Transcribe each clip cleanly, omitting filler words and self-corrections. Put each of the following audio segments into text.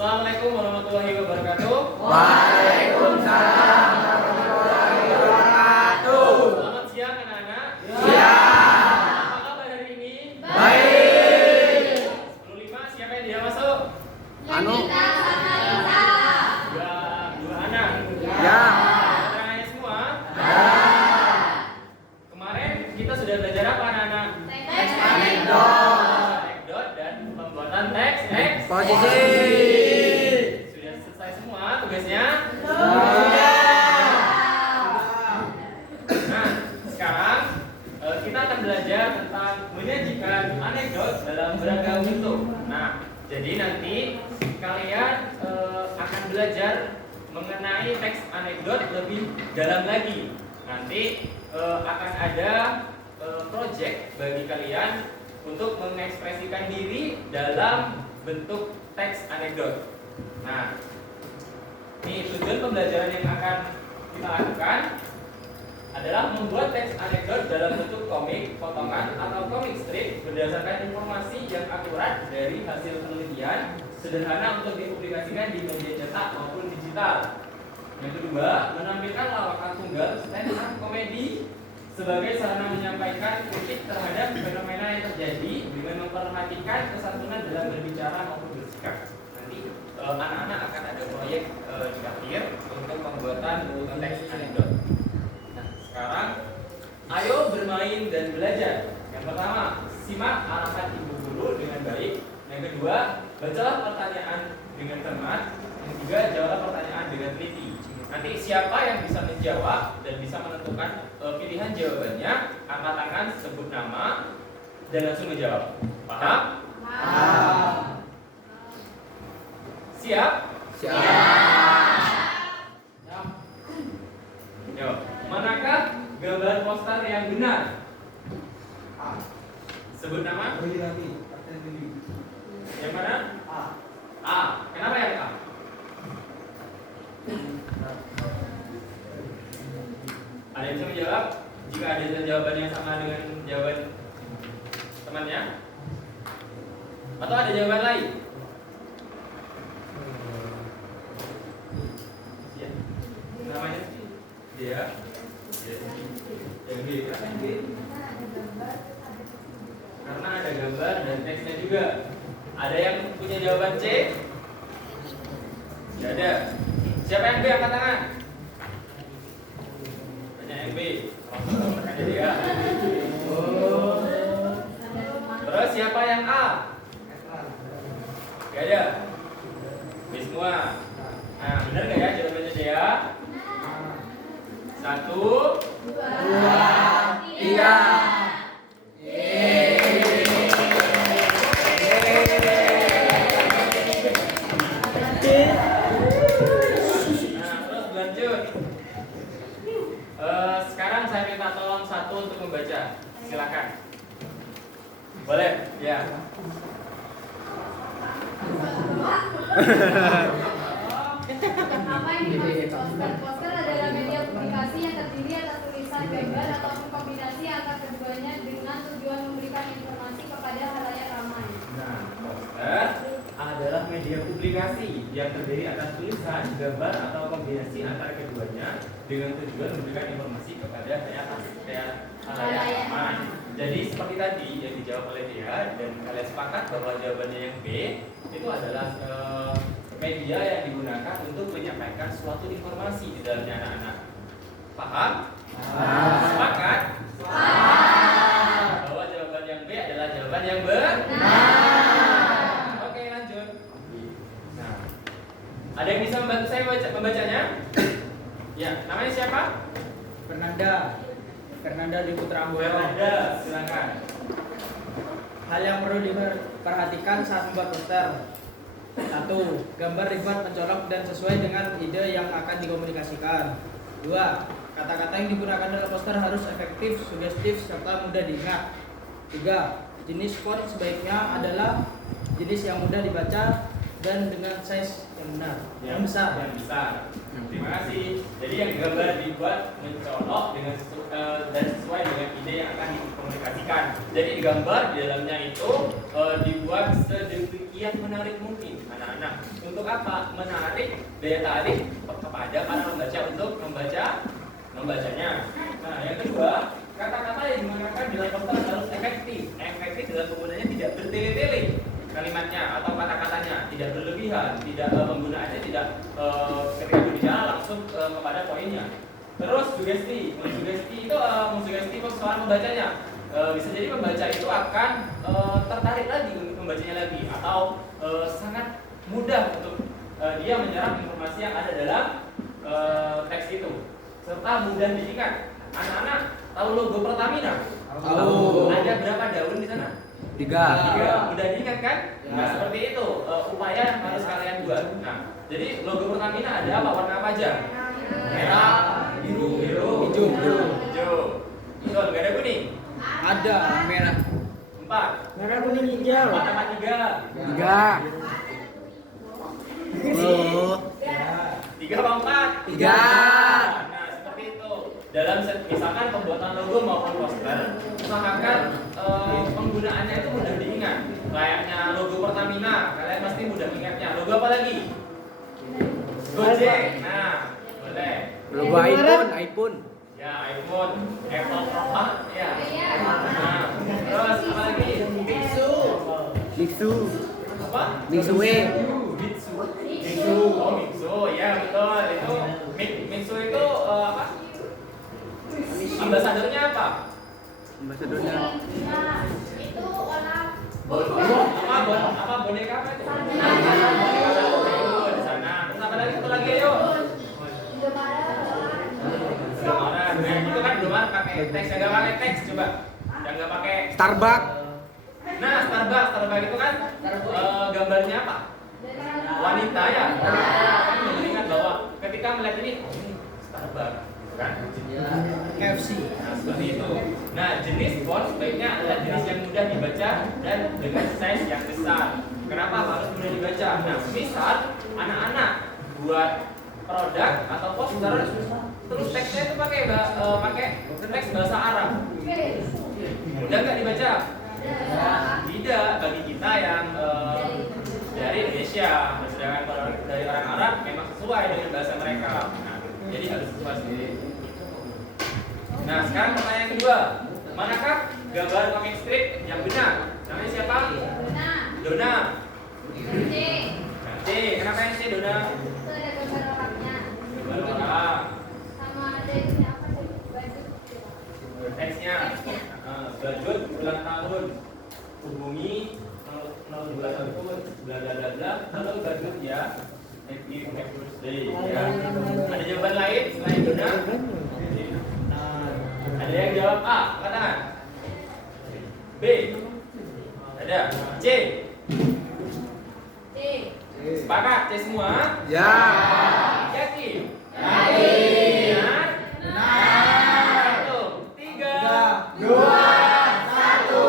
Assalamualaikum warahmatullahi wabarakatuh. Waalaikumsalam warahmatullahi wabarakatuh. Selamat siang anak-anak. Siang. Apa kabar hari ini? Baik. 15 siapa yang tidak masuk? Anu. Dua anak. Ya. Anak semua. Ya. Kemarin kita sudah belajar apa anak-anak? Teks anekdot. Anekdot dan pembuatan teks Posisi. Sudah selesai semua tugasnya? Nah, sekarang kita akan belajar tentang menyajikan anekdot dalam beragam bentuk. Nah, jadi nanti kalian akan belajar mengenai teks anekdot lebih dalam lagi. Nanti akan ada project bagi kalian untuk mengekspresikan diri dalam bentuk teks anekdot. Nah, ini tujuan pembelajaran yang akan kita lakukan adalah membuat teks anekdot dalam bentuk komik, potongan, atau komik strip berdasarkan informasi yang akurat dari hasil penelitian sederhana untuk dipublikasikan di media cetak maupun digital. Yang kedua, menampilkan lawakan tunggal stand up komedi sebagai sarana menyampaikan kritik terhadap fenomena yang terjadi dengan memperhatikan kesantunan dalam berbicara maupun bersikap. Nanti anak-anak akan ada proyek di akhir untuk pembuatan teks anekdot. Nah, sekarang ayo bermain dan belajar. Yang pertama, simak arahan ibu guru dengan baik. Yang kedua, bacalah pertanyaan dengan cermat. Yang ketiga, jawablah pertanyaan dengan teliti. Nanti siapa yang bisa menjawab dan bisa menentukan pilihan jawabannya, angkat tangan, sebut nama, dan langsung menjawab. Paham? Paham. Siap? Siap. Yo, manakah gambar poster yang benar? Sebut nama. Yang mana? A. Kenapa yang A? Ada yang bisa menjawab? Jika ada jawaban yang sama dengan jawaban temannya? Atau ada jawaban lain? Ya. Namanya? Dia. Yang B. Karena ada gambar dan teksnya juga. Ada yang punya jawaban C? Tidak ada. Siapa yang B angkat tangan? Banyak yang B. Makanya dia. Terus siapa yang A? Gak ada. B semua. Nah, benar gak ya jawabannya dia? 1, 2, 3. Sekarang saya minta tolong satu untuk membaca. Silakan. Boleh? Ya. Apa yang dimaksud poster? Poster adalah media publikasi yang terdiri atas tulisan, gambar, ataupun kombinasi antara keduanya dengan tujuan memberikan informasi kepada halayak ramai. Nah, poster adalah media publikasi yang terdiri atas tulisan, gambar, atau kombinasi antara keduanya dengan tujuan memberikan informasi kepada halayak ramai. Jadi seperti tadi yang dijawab oleh dia dan kalian sepakat bahwa jawabannya yang B itu adalah media yang digunakan untuk menyampaikan suatu informasi di dalamnya anak-anak. Paham? Sepakat? Bahwa jawaban yang B adalah jawaban yang benar. Oke, lanjut. Nah, ada yang bisa membantu saya membacanya? Ya, namanya siapa? Fernanda di Putra Amboyo. Fernanda, silakan. Hal yang perlu diperhatikan saat membuat poster. 1. Gambar dibuat mencolok dan sesuai dengan ide yang akan dikomunikasikan. 2. Kata-kata yang digunakan dalam poster harus efektif, sugestif, serta mudah diingat. 3. Jenis font sebaiknya adalah jenis yang mudah dibaca dan dengan size yang benar, yang besar. Yang besar. Terima kasih. Jadi yang gambar dibuat mencolok dengan dan sesuai dengan ide yang akan dikomunikasikan. Jadi digambar di dalamnya itu dibuat sedemikian menarik mungkin anak-anak. Untuk apa? Menarik daya tarik kepada para pembaca untuk membacanya. Nah, yang kedua, kata-kata yang digunakan dalam poster harus efektif. Efektif dalam penggunaannya tidak bertele-tele kalimatnya atau kata-katanya, tidak berlebihan, tidak penggunaannya tidak ketika berbicara langsung kepada poinnya. Terus sugesti, mensugesti itu mensugesti persoalan pembacanya. Bisa jadi pembaca itu akan tertarik lagi untuk membacanya lagi atau sangat mudah untuk dia menyerap informasi yang ada dalam teks itu, serta mudah diingat. Anak-anak tahu logo Pertamina? Tahu. Ada berapa daun di sana? 3. Mudah diingat kan? Nah, seperti itu upaya yang harus kalian buat. Nah, jadi logo Pertamina ada apa? Warna apa aja? Merah, biru, hijau. Betul, nggak ada kuning? Ada merah. 4. Merah, kuning, hijau. Empat apa 3? 3. Oh. 3 apa 4? 3. Nah, seperti itu. Dalam misalkan pembuatan logo maupun poster, usahakan penggunaannya itu mudah diingat. Layaknya logo Pertamina, kalian pasti mudah mengingatnya. Logo apa lagi? Gojek. Nah, boleh. Logo iPhone. Ya, iPhone, Apple apa? Ya. Nah, terus apa lagi? Mixu. Apa? Mixu. Mixu. Oh, Mixu. Ya, betul. Itu Mixu itu apa? Ambasadornya apa? Ambasadornya. Itu orang Apa boneka apa itu? Boneka satu di sana. Terus apa lagi? Satu lagi ayo. Indomaret. Nah, itu kan Indomaret pakai teks, yang nggak pakai teks coba. Yang nggak pakai Starbucks. Nah, Starbucks itu kan gambarnya apa? Wanita ya. Kan mengingat bahwa ketika melihat ini, oh, ini Starbucks, kan? KFC. Nah, seperti itu. Nah, jenis font sebaiknya adalah jenis yang mudah dibaca dan dengan size yang besar. Kenapa harus mudah dibaca? Nah, misal anak-anak buat produk atau poster, terus teksnya itu pakai teks bahasa Arab. Mudah nggak dibaca? Tidak, bagi kita yang dari Indonesia, sedangkan kalau dari orang Arab memang sesuai dengan bahasa mereka. Nah, jadi harus sesuai sendiri. Nah, sekarang pertanyaan kedua, manakah gambar comic strip yang benar? Namanya siapa? Dona. C. Kenapa yang C, Dona? Itu ada gambar orangnya. Gambar orang. Sama ada ini apa sih? Baju. Teksnya. Budget ulang tahun. Hubungi 021 bla bla bla bla. Halo budget ya. Happy birthday. Ya. Ada jawaban lain selain Dona? Ada yang jawab A, angkat tangan. B. Ada. C. Sepakat C semua? Ya. Yakin? Yakin. Satu, tiga, dua, satu.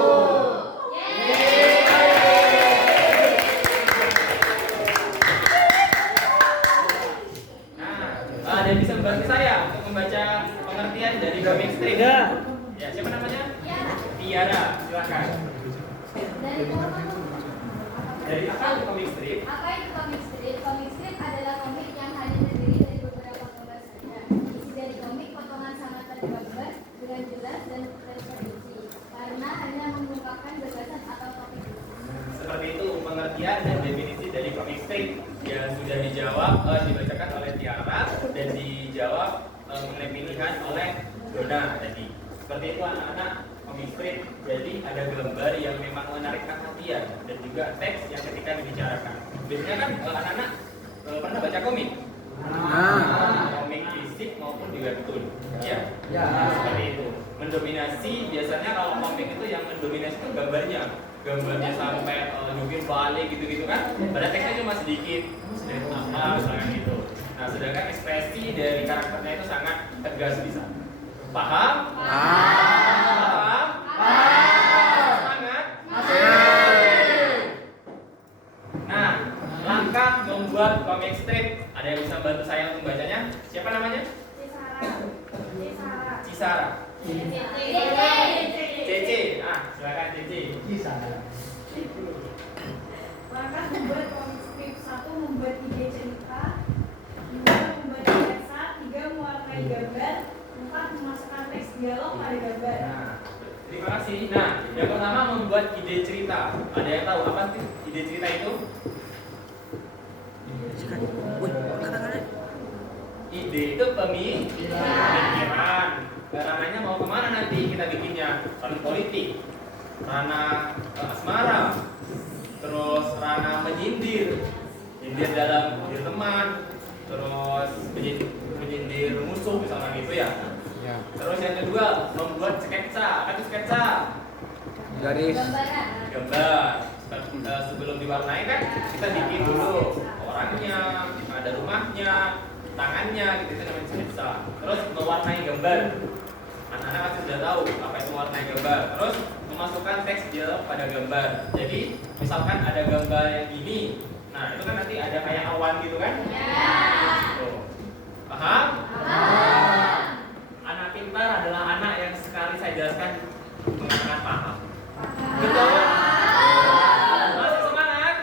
Nah, ada yang bisa membantu saya untuk membaca pengertian dari comic strip? Ya, siapa namanya? Tiara, silakan. Dari mana? Dari apa itu comic strip? Apa itu comic strip? Comic strip adalah komik yang hanya terdiri dari beberapa gambar saja. Isi dari komik potongan sangat tergambar dengan jelas dan terperinci karena hanya mengungkapkan gagasan atau topik. Seperti itu pengertian dan definisi dari comic strip yang sudah dijawab, dibacakan oleh Tiara dan dijawab mengenai pilihan oleh Dona tadi. Seperti itu anak-anak comic strip. Jadi ada gambar yang memang menarik perhatian dan juga teks yang ketika dibicarakan. Biasanya kan anak-anak pernah baca komik, komik fisik maupun di webtoon. Ya, seperti itu. Mendominasi biasanya kalau komik itu yang mendominasi itu gambarnya sampai jungkir balik gitu-gitu kan. Pada teksnya cuma sedikit apa misalkan gitu. Nah, sedangkan ekspresi dari karakternya itu sangat tegas bisa. Paham? Paham? Semangat? Nah, langkah Pernahkah membuat komik strip? Ada yang bisa bantu saya untuk membacanya? Siapa namanya? Cisara. Cece. Silakan Cece. Langkah membuat komik strip. 1. Membuat ide cerita. 2. Membuat sketsa. 3. Mewarnai gambar. 4. Memasukkan teks dialog pada gambar. Nah, terima kasih. Nah, yang pertama membuat ide cerita. Ada yang tahu apa sih ide cerita itu? Ide itu pemikiran. Ranahnya mau kemana nanti kita bikinnya? Ranah politik, ranah asmara, terus ranah menyindir, nyindir dalam diri teman, terus menyindir musuh misalnya gitu ya. Ya. Terus yang kedua membuat sketsa. Apa itu sketsa? Garis. Gambar. Sebelum diwarnai kan kita bikin dulu orangnya, ada rumahnya, tangannya, gitu itu namanya sketsa. Terus mewarnai gambar. Anak-anak pasti sudah tahu apa itu mewarnai gambar. Terus memasukkan teks dialog pada gambar. Jadi misalkan ada gambar yang ini, nah itu kan nanti ada kayak awan gitu kan? Tuh. Paham? Anak pintar adalah anak yang sekali saya jelaskan mengatakan paham. Betul? Masih semangat?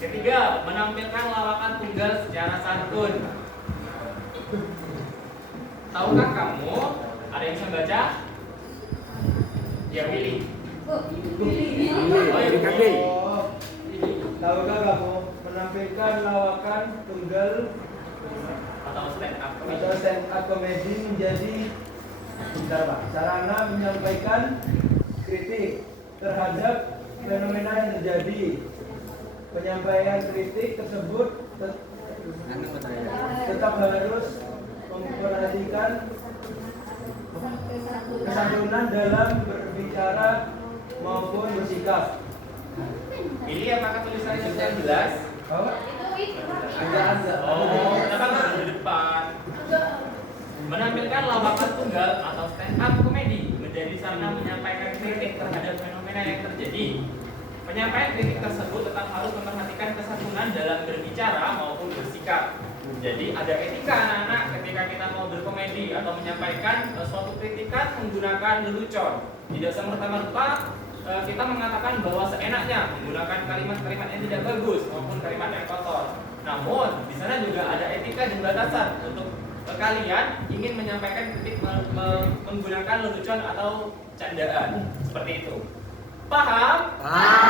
Ketiga, menampilkan lawakan tunggal secara santun. Tahukah kamu ada yang bisa baca? Ya, Willy. Tahukah kamu menampilkan lawakan tunggal Atau stand up atau comedy? stand up comedy menjadi sarana menyampaikan kritik terhadap fenomena yang terjadi. Penyampaian kritik tersebut tetap harus memperhatikan kesantunan dalam berbicara maupun bersikap. Ini apakah tulisannya sudah jelas? Agak-agak. Oh, kenapa nggak di depan? Menampilkan lawakan tunggal atau stand up comedy menjadi sarana menyampaikan kritik terhadap fenomena yang terjadi. Penyampaian kritik tersebut tetap harus memperhatikan kesantunan dalam berbicara maupun bersikap. Jadi ada etika anak-anak ketika kita mau berkomedi atau menyampaikan suatu kritikan menggunakan lelucon. Tidak semerta-merta kita mengatakan bahwa seenaknya menggunakan kalimat-kalimat yang tidak bagus maupun kalimat yang kotor. Namun di sana juga ada etika dan batasan untuk kalian ingin menyampaikan kritik menggunakan lelucon atau candaan seperti itu. Paham? Semangat?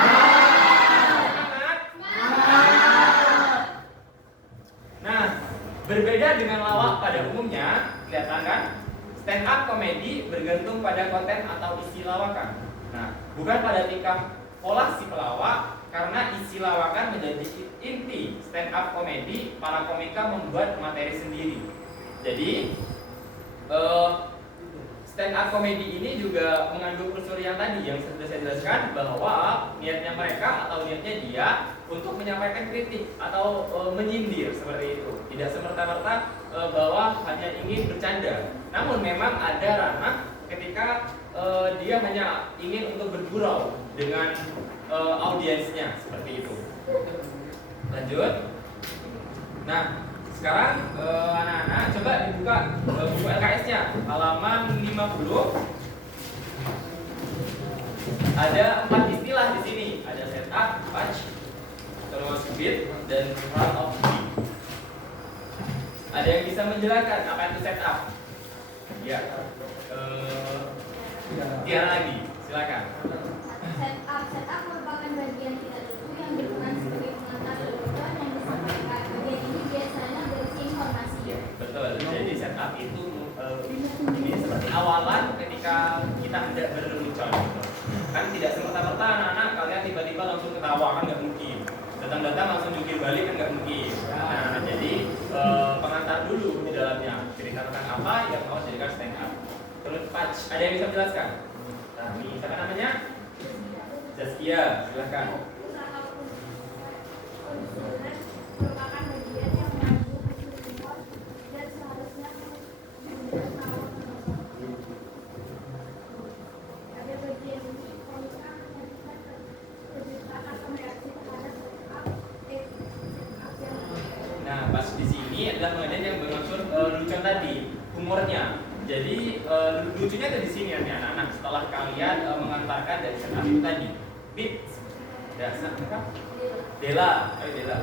Nah, berbeda dengan lawak pada umumnya, kelihatan kan? Stand up comedy bergantung pada konten atau isi lawakan. Nah, bukan pada tingkah pola si pelawak, karena isi lawakan menjadi inti stand up comedy. Para komika membuat materi sendiri. Jadi stand up comedy ini juga mengandung unsur yang tadi yang sudah saya jelaskan, bahwa niatnya mereka atau niatnya dia untuk menyampaikan kritik atau menyindir seperti itu. Tidak semerta-merta bahwa hanya ingin bercanda. Namun memang ada ranah ketika dia hanya ingin untuk bergurau dengan audiensnya seperti itu. Lanjut. Nah, sekarang anak-anak coba dibuka buku LKS-nya halaman 50. Ada 4 istilah di sini. Ada setup, punch, terus beat, dan front of beat. Ada yang bisa menjelaskan apa itu setup? Ya. Tiara lagi, silakan. Setup merupakan bagian tidak tentu yang digunakan sebagai pengantar lelucon yang disampaikan. Bagian ini biasanya berisi informasi. Ya, betul. Jadi setup itu ini seperti awalan ketika kita hendak berlelucon. Kan tidak semerta-merta anak-anak kalian tiba-tiba langsung ketawa, kan nggak mungkin. Datang-datang langsung jungkir balik kan nggak mungkin. Nah, jadi pengantar dulu di dalamnya, cerita tentang apa yang mau jadikan stand up. Terus punch, ada yang bisa menjelaskan? Nah, ini siapa namanya? Zaskia, silakan. Merupakan bagian yang mengandung unsur humor dan seharusnya ada bagian ini komika menyajikan kejutan atau adalah bagian yang bermaksud lucuan tadi, humornya. Jadi lucunya ada di sini nanti anak-anak setelah kalian mengantarkan dari setup itu tadi. Bits, dasar apa? Dela, ayo Dela.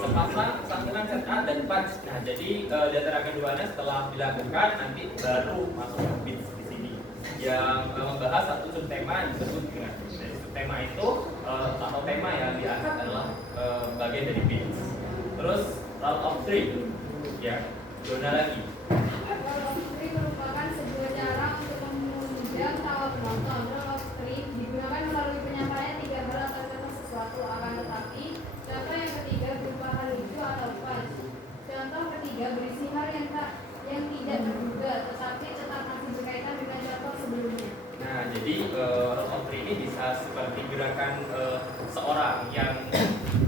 Sepasang sambungan setup dan punch. Nah, jadi di antara keduanya setelah dilakukan nanti baru masuk ke bits di sini. Yang membahas satu subtema yang disebut dengan subtema itu atau tema yang diangkat adalah bagian dari bits. Terus round of three, ya, zona lagi. Roll of three merupakan sebuah cara untuk menunjang tawa penonton. Roll of three digunakan melalui penyampaian tiga hal atau kata sesuatu, akan tetapi contoh yang ketiga berupa hal lucu atau punch. Contoh ketiga berisi hal yang tidak terduga tetapi tetap masih berkaitan dengan contoh sebelumnya. Nah, jadi roll of three ini bisa seperti gerakan seorang yang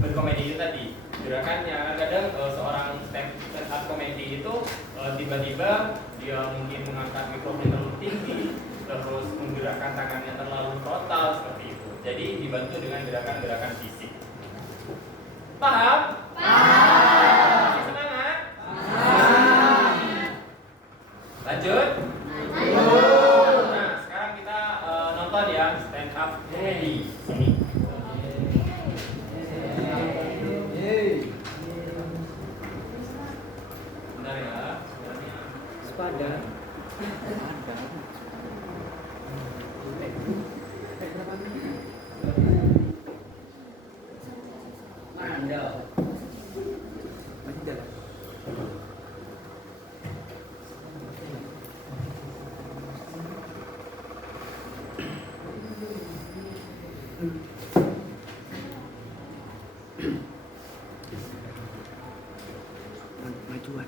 berkomedi itu tadi. Gerakannya kadang seorang stand up komedi itu tiba-tiba dia mungkin mengangkat mikrofon terlalu tinggi, terus menggerakkan tangannya terlalu frontal seperti itu. Jadi dibantu dengan gerakan-gerakan fisik. Paham? Paham. Masih semangat? Paham. Lanjut? Lanjut. Nah, sekarang kita nonton ya stand up komedi. Sini. Bentar ya. Sepadan. Mandel. Mandel. Majuan.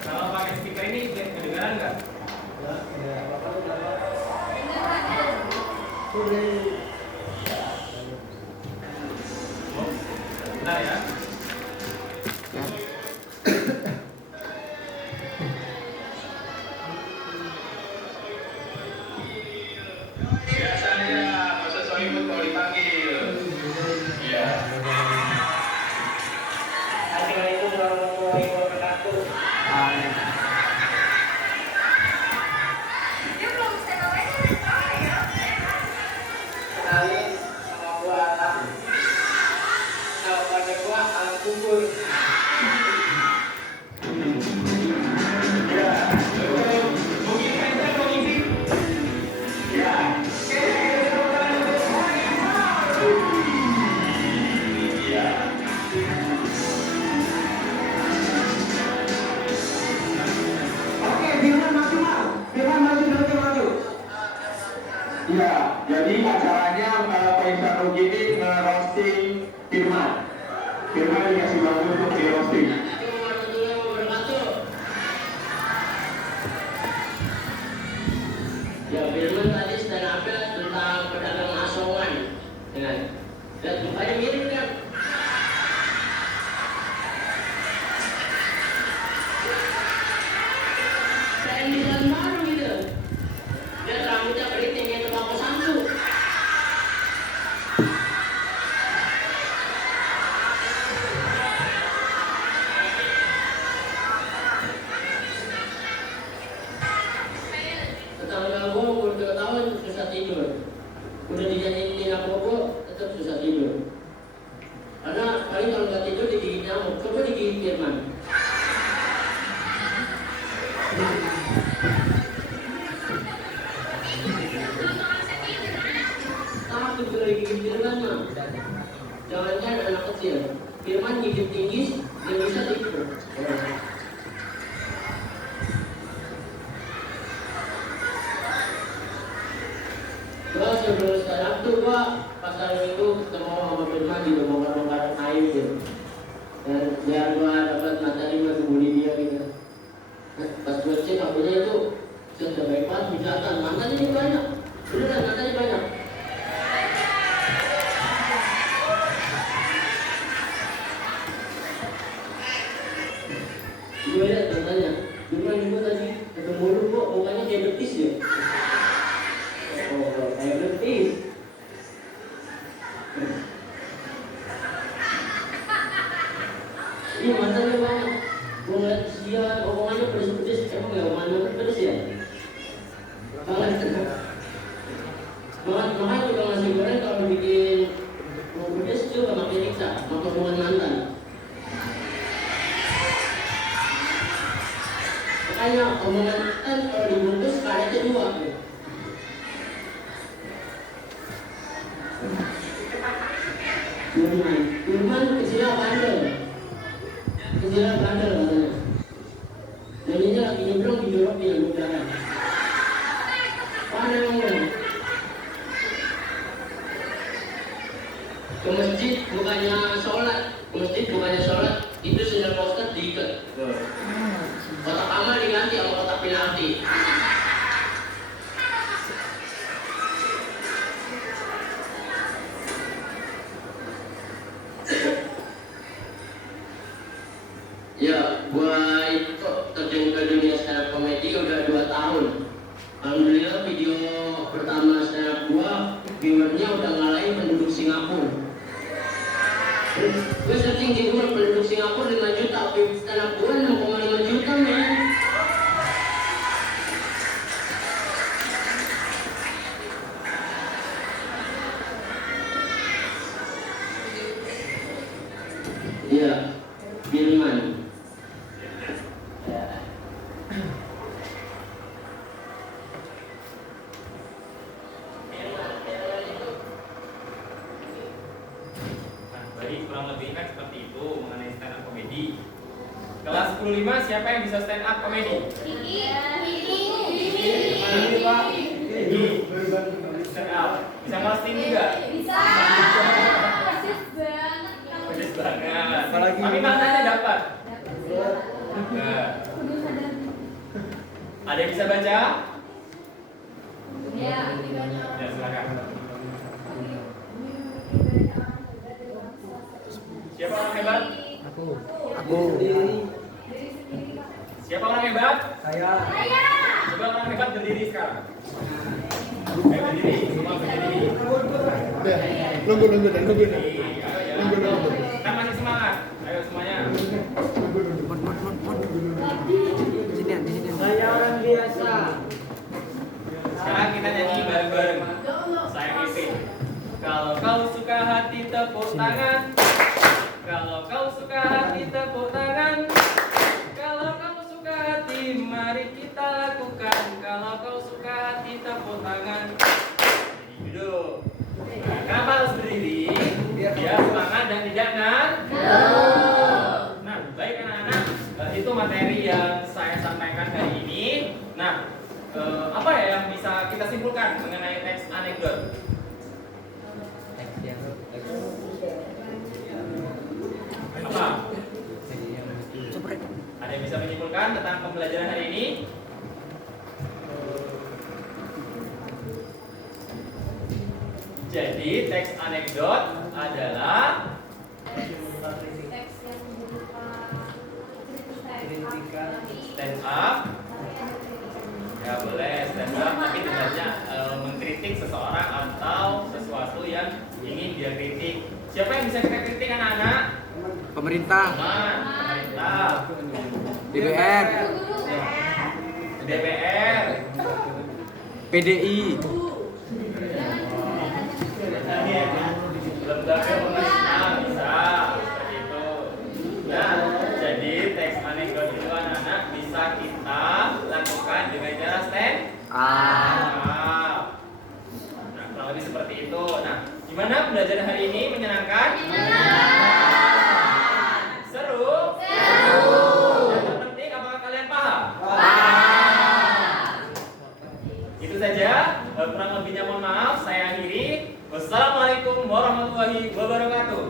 Kalau pakai speaker ini kedengaran nggak? Bentar ya. Biasanya masa sohibut kalau dipanggil. Iya. Assalamualaikum warahmatullahi wabarakatuh. Kenalin, nama gua Alam. Nama pada gua Alam Kumpul. Ya, mungkin kita mengisi. Ya. Iya. Oke, Firman maju, Mal. Firman maju, maju. Iya, jadi acaranya Pak Ihsan Rugi ini nge-roasting Firman. Firman dikasih bantu untuk di-roasting. Ya, Firman tadi stand up-nya tentang pedagang asongan. Dengan lihat mukanya mirip kan? Kayak di Selan Baru gitu. Dia rambutnya keriting kayak tembakau samsu. Firman. Tapi kalau gigit Firman mah, jangankan anak kecil, Firman gigit tinggi, dia bisa tipu. Terus sebelum sekarang tuh gua pas hari Minggu ketemu sama Firman di bongkar-bongkar kayu gitu. Dan biar gua dapat materi buat ngebully dia gitu. Pas gua cek akunya itu sudah baik banget, hujatan, matanya ini banyak. Beneran matanya banyak. Gue lihat matanya, Firman juga tadi ketemu lu kok mukanya kayak betis ya. Oh, kayak betis. Ini matanya banyak. Gue ngeliat dia omongannya pedes-pedes. Emang ya omongannya pedes ya? Makanya juga nasi goreng kalau bikin pedes itu gak pakai riksa, pakai omongan mantan. Makanya omongan mantan kalau dibungkus karetnya 2. Firman kecilnya bandel katanya. Jadinya lagi nyebrang dijorokin yang udara. Mana emang ke masjid bukannya sholat, itu sendal poster diikat. Kotak amal diganti sama kotak penalti. Ya, gua itu terjun ke dunia stand up comedy udah 2 tahun. Alhamdulillah video pertama stand up gua viewernya udah ngalahin penduduk Singapura. Gue searching di Google penduduk Singapura 5 juta, stand up gua 6,5 juta men. Iya, Firman. Baik, kurang lebih kan seperti itu mengenai stand up comedy. Kelas 15 siapa yang bisa stand up comedy? Ini Pak. Ini stand up. Bisa ngelasting juga? Bisa. Persis banget. Pedes banget. Apalagi- Tapi maknanya dapat. Dapat silakan. Nah, Kudu sadar. ada yang bisa baca? Ya. Ya, silakan. Siapa orang hebat? Aku. Siapa orang hebat? Saya. Coba orang hebat berdiri sekarang. Ayo berdiri, semua berdiri. Nunggu. Berdiri. Ayo, ya. Kan masih semangat. Ayo semuanya. Sini. Saya orang biasa. Sekarang kita nyanyi bareng-bareng. Saya pimpin. Kalau kau suka hati tepuk tangan. Kalau kau suka hati tepuk tangan. Kalau kamu suka hati mari kita lakukan. Kalau kau suka hati tepuk tangan. Jadi duduk. Nah, kenapa harus berdiri? Biar semangat dan tidak ngantuk. Nah, baik anak-anak, itu materi yang saya sampaikan hari ini. Nah, apa ya yang bisa kita simpulkan mengenai teks anekdot? Apa? Ada yang bisa menyimpulkan tentang pembelajaran hari ini? Jadi teks anekdot adalah Teks yang berupa cerita stand up. Ya boleh stand up, tapi tugasnya mengkritik seseorang atau sesuatu yang ingin dia kritik. Siapa yang bisa kita kritik anak-anak? Pemerintah. Pemerintah, DPR. DPR, PDI. lembaga pemerintah bisa seperti itu. Nah, jadi Gimana pembelajaran hari ini? Menyenangkan? Seru? Yang terpenting apakah kalian paham? Itu saja. Kurang lebihnya mohon maaf. Saya akhiri. Wassalamualaikum warahmatullahi wabarakatuh.